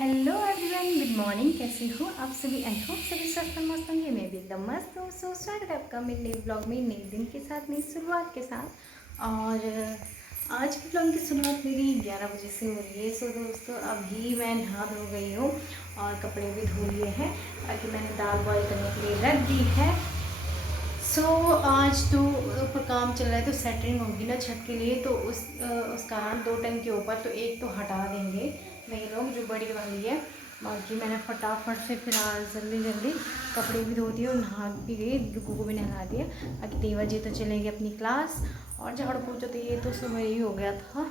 Hello everyone, good morning. कैसे हो आप सभी? आई होप सभी स्वस्थ और मस्त होंगे। मैं भी एकदम मस्त हूँ। सो स्वागत है आपका मेरे नए ब्लॉग में, नए दिन के साथ, नई शुरुआत के साथ। और आज के ब्लॉग की शुरुआत मेरी 11 बजे से हो रही है। सो दोस्तों, अभी मैं नहा धो गई हूँ और कपड़े भी धो लिए हैं। बाकी मैंने दाल बॉयल करने के लिए रख दी है। आज तो ऊपर काम चल रहा है, तो सेटरिंग होगी ना छत के लिए, तो उस कारण 2 टन के ऊपर तो एक तो हटा देंगे वही लोग, जो बड़ी वाली है। बाकी मैंने फटाफट से फिर आज जल्दी कपड़े भी धो दिए और नहा भी गई, डुगू को भी नहा दिया। बाकी 3 बजे तो चलेगी अपनी क्लास। और झाड़ू पोछा तो ये तो सुबह ही हो गया था,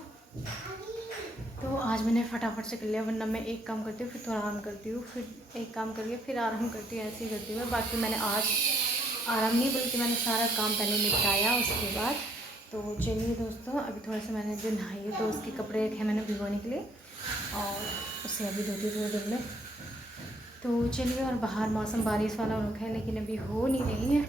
तो आज मैंने फटाफट से कर लिया। वरना मैं एक काम करती हूँ, फिर थोड़ा आराम करती हूँ, फिर एक काम करके फिर आराम करती हूँ, ऐसे ही करती हूँ। बाकी मैंने आज आराम नहीं, बल्कि मैंने सारा काम पहले निपटाया उसके बाद। तो चलिए दोस्तों, अभी थोड़ा सा मैंने जो नहाई है तो उसके कपड़े रखे मैंने भिगोने के लिए, और उसे अभी धोती थोड़ी देर में। तो चलिए, और बाहर मौसम बारिश वाला रुका है, लेकिन अभी हो नहीं रही है।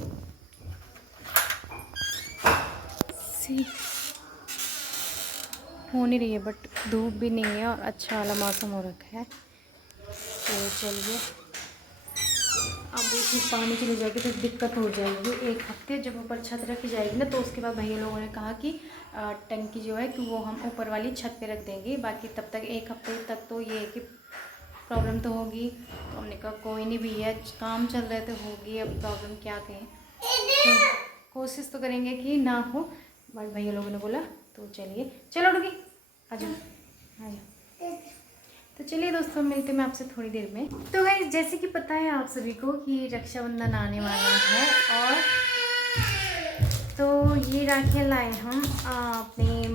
हो नहीं रही है, बट धूप भी नहीं है और अच्छा वाला मौसम हो रखा है। तो चलिए, अब इसमें पानी चली जाएगी तो दिक्कत हो जाएगी। एक हफ्ते जब ऊपर छत रखी जाएगी ना, तो उसके बाद भैया लोगों ने कहा कि टंकी जो है कि वो हम ऊपर वाली छत पे रख देंगे। बाकी तब तक 1 हफ्ते तक तो ये है कि प्रॉब्लम तो होगी। तो हमने कहा कोई नहीं भैया, काम चल रहा है तो होगी, अब प्रॉब्लम क्या कहें। तो कोशिश तो करेंगे कि ना हो, बट भैया लोगों ने बोला तो चलिए। चलो डुगी, आ जाओ आ जाओ। तो चलिए दोस्तों, मिलते मैं आपसे थोड़ी देर में। तो गाइस, जैसे कि पता है आप सभी को कि रक्षाबंधन आने वाला है, और तो ये राखियाँ लाए हम अपने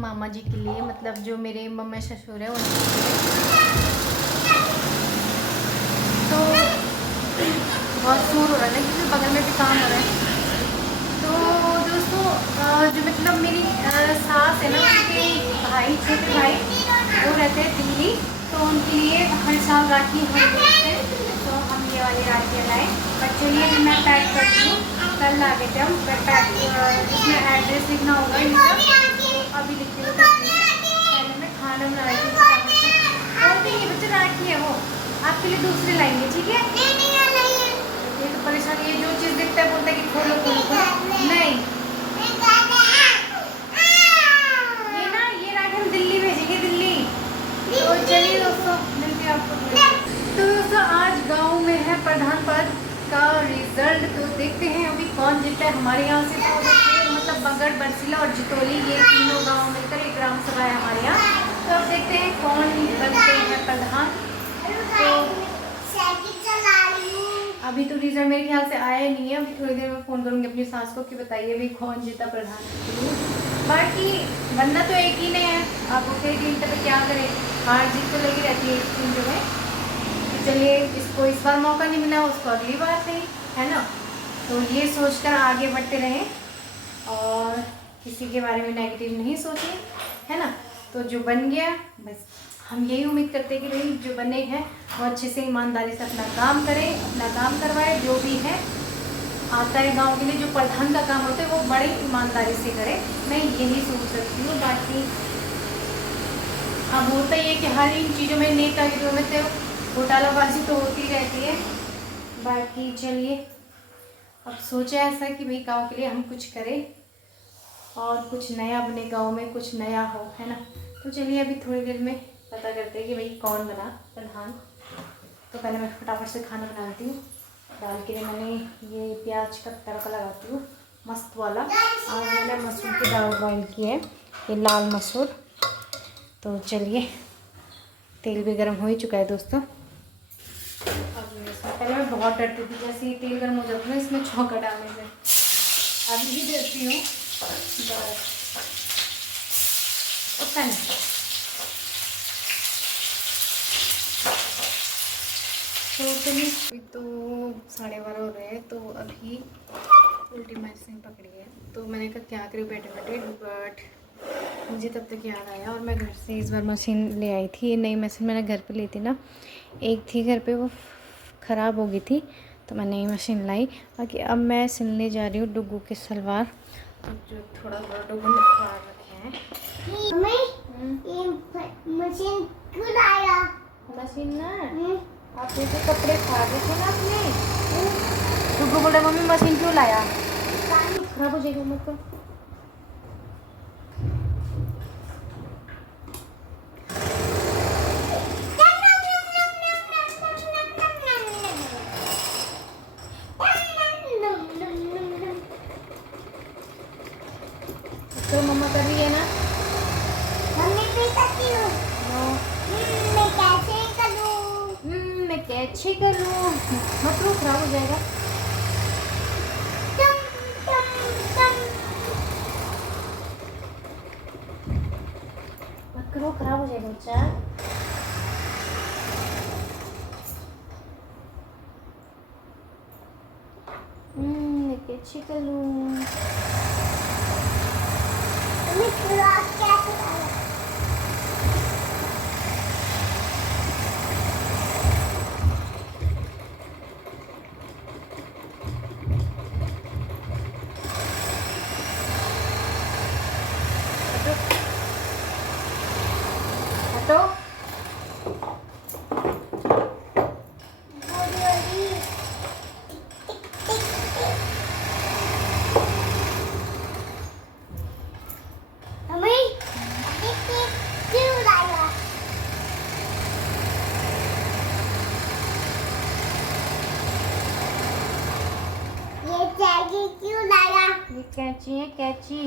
मामा जी के लिए, मतलब जो मेरे मम्मा ससुर है उनके लिए। तो बहुत शोर हो रहा है ना, क्योंकि बगल में भी काम हो रहा है। तो दोस्तों, जो मतलब मेरी सास है ना, उनके भाई, छोटे भाई, वो रहते हैं दिल्ली, तो उनके लिए हर साल राखी हम लेते हैं। तो हम ये वाली राखियाँ लाए। बट चलिए, अभी मैं पैक करती हूँ। कल ला गए थे हम पैक, इसमें एड्रेस लिखना होगा इनका, तो अभी लिखते हुए पहले मैं खाना बना रही थी। बोलते नहीं बच्चे, राखी है वो आपके लिए दूसरी लाएंगे, ठीक है? ये तो परेशानी है, जो चीज़ दिखता है बोलता है कि खोलो खोलो खोलो, नहीं। ये ना, ये राखी हम दिल्ली भेजेंगे, दिल्ली। तो चलिए दोस्तों, मिलते हैं आपको। तो दोस्तों, आज गांव में है प्रधान पद का रिजल्ट, तो देखते हैं अभी कौन जीता है। हमारे यहाँ से तो मतलब बगड़, बरसीला और जितौली, ये तीनों गाँव मिलकर एक ग्राम सभा है हमारे यहाँ। तो अब देखते हैं कौन बनते हैं प्रधान। तो अभी तो रिजल्ट मेरे ख्याल से आया नहीं है। अभी थोड़ी देर में फ़ोन करूँगी अपनी सास को कि बताइए भाई कौन जीता प्रधान के लिए। बाकी बनना तो एक ही नहीं है, आप उसे टीम तक क्या करें, हार जीत तो लगी रहती है इस टीम जो है। तो चलिए, इसको इस बार मौका नहीं मिला, उसको अगली बार सही, है ना? तो ये सोचकर आगे बढ़ते रहें और किसी के बारे में नेगेटिव नहीं सोचें, है ना? तो जो बन गया, बस हम यही उम्मीद करते हैं कि भाई जो बने हैं वो अच्छे से ईमानदारी से अपना काम करें, अपना काम करवाए। जो भी है आता है गांव के लिए, जो प्रधान का काम होता है वो बड़ी ईमानदारी से करे। मैं यही सोच सकती हूँ। बाकी अब होता ही है कि हर इन चीज़ों में नेतागिरियों में तो घोटालाबाजी तो होती रहती है। बाकी चलिए, अब सोचा ऐसा कि भाई गाँव के लिए हम कुछ करें और कुछ नया बने, गाँव में कुछ नया हो, है ना? तो चलिए, अभी थोड़ी देर में पता करते हैं कि भाई कौन बना प्रधान। तो पहले मैं फटाफट से खाना बनाती हूँ। दाल के लिए मैंने ये प्याज का तड़का लगाती हूँ मस्त वाला। आज मैंने मसूर की दाल बॉयल की है, ये लाल मसूर। तो चलिए, तेल भी गर्म हो ही चुका है दोस्तों। अब इसमें पहले मैं बहुत डरती थी, जैसे ही तेल गर्म हो जाता है ना इसमें छौंका डालने से, अभी भी डरती हूँ, बस उतना नहीं। तो चलिए, अभी तो 12:30 हो रहे हैं, तो अभी उल्टी मशीन पकड़ी है। तो मैंने कहा क्या करूँ बैठे बैठे, बट मुझे तब तक याद आया और मैं घर से इस बार मशीन ले आई थी। ये नई मशीन मैंने घर पे ली थी ना, एक थी घर पे, वो ख़राब हो गई थी, तो मैं नई मशीन लाई। बाकी अब मैं सिलने जा रही हूँ डुगू के सलवार, जो थोड़ा थोड़ा डुगू ने फाड़ रखे हैं। मशीन क्यों लाया? मशीन ना आप जैसे कपड़े फाड़े थे ना अपने, तो बोल रहे मम्मी मशीन क्यों लाया, खराब हो जाएगा मत को। तो मम्मा कर रही है ना, मम्मी भी करती हूँ। मैं कैसे करूँ, मत रो खराब हो जाएगा। मत करो खराब हो जाएगा बच्चा। मैं कैसे करूँ, हटो। क्यों लाया? ये कैंची है, कैंची।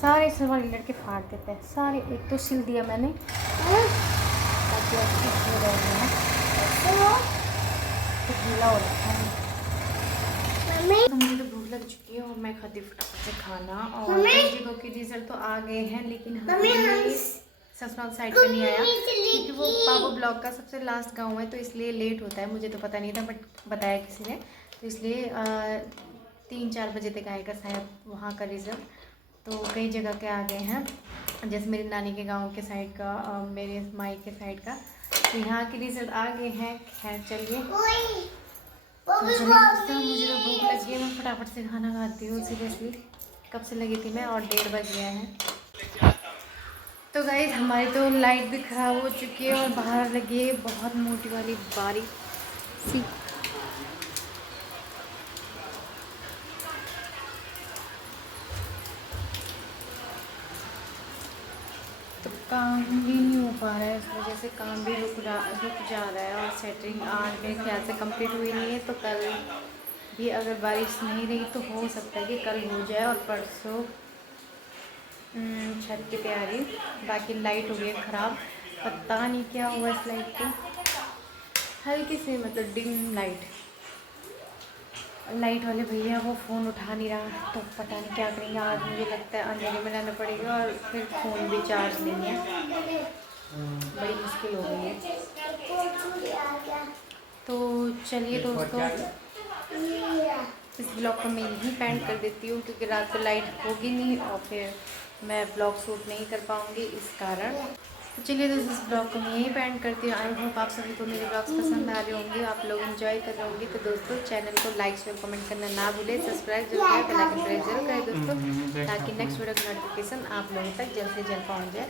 सारे सलवार लड़के फाड़ देते हैं सारे, एक तो सिल दिया मैंने ताकि अच्छी हो रहे तो गीला हो रखा है। तो मुझे तो भूख लग चुकी है और मैं खाती फटाफट से खाना, और कई जगहों के रिजल्ट तो आ गए हैं लेकिन हमारे ससुराल साइड पे नहीं आया क्योंकि वो पापा ब्लॉक का सबसे लास्ट गांव है, तो इसलिए लेट होता है। मुझे तो पता नहीं था बट बताया किसी ने, तो इसलिए 3-4 बजे तक आएगा शायद वहाँ का रिज़ल्ट। तो कई जगह के आ गए हैं, जैसे मेरी नानी के गांव के साइड का, मेरे माई के साइड का, तो यहाँ के रिजल्ट आ गए हैं। खैर चलिए, तो मुझे तो भूख लगी है, मैं फटाफट से खाना खाती हूँ। सीरियसली कब से लगी थी मैं, और 1:30 बज गया है। तो गाइस हमारी तो लाइट भी ख़राब हो चुकी है और बाहर लगी है बहुत मोटी वाली बारिश सी। तो काम भी नहीं हो पा रहा है, इस वजह से काम भी रुक जा रहा है, और सेटरिंग आज मेरे ख्याल से कंप्लीट हुई नहीं है। तो कल भी अगर बारिश नहीं रही तो हो सकता है कि कल हो जाए, और परसों छत की तैयारी। बाकी लाइट हो गई ख़राब, पता नहीं क्या हुआ इस लाइट को, हल्की से मतलब डिम लाइट वाले भैया वो फ़ोन उठा नहीं रहा, तो पता नहीं क्या करेंगे। आज मुझे लगता है अंधेरे में रहना पड़ेगा, और फिर फ़ोन भी चार्ज नहीं है, बड़ी मुश्किल हो गई है। तो चलिए दोस्तों, इस ब्लॉग को मैं यहीं पेंड कर देती हूँ क्योंकि रात को लाइट होगी नहीं और फिर मैं ब्लॉग शूट नहीं कर पाऊँगी इस कारण। तो चलिए दोस्तों, इस ब्लॉग को मैं यहीं पेंड करती हूँ। आई होप आप सभी को मेरे ब्लॉग्स पसंद आ रहे होंगे, आप लोग एंजॉय कर रहे होंगे। तो दोस्तों चैनल को लाइक शेयर कमेंट करना ना भूलें, सब्सक्राइब जरूर करें, बेल आइकन प्रेस जरूर करें दोस्तों, ताकि नेक्स्ट वीडियो की नोटिफिकेशन आप लोगों तक जल्द से जल्द पहुँच जाए।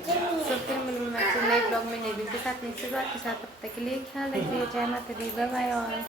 तो फिर मिलूँगी मैं आपको नए ब्लॉग में नए दिन के साथ, नेक्स्ट बार के साथ। तब तक के लिए ख्याल रखिए, जय माता दी, बाय बाय। और